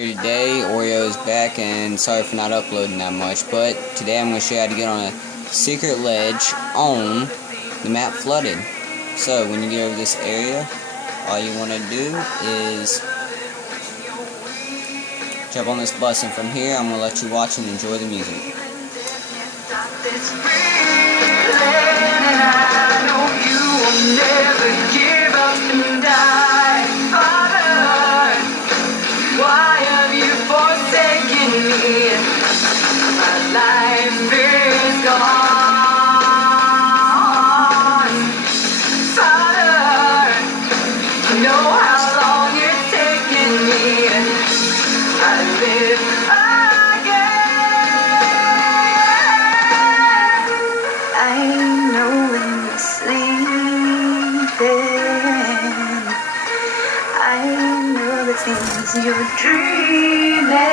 Today, Oreo is back, and sorry for not uploading that much, but today I'm going to show you how to get on a secret ledge on the map Flooded. So, when you get over this area, all you want to do is jump on this bus, and from here I'm going to let you watch and enjoy the music. Things you're dreaming.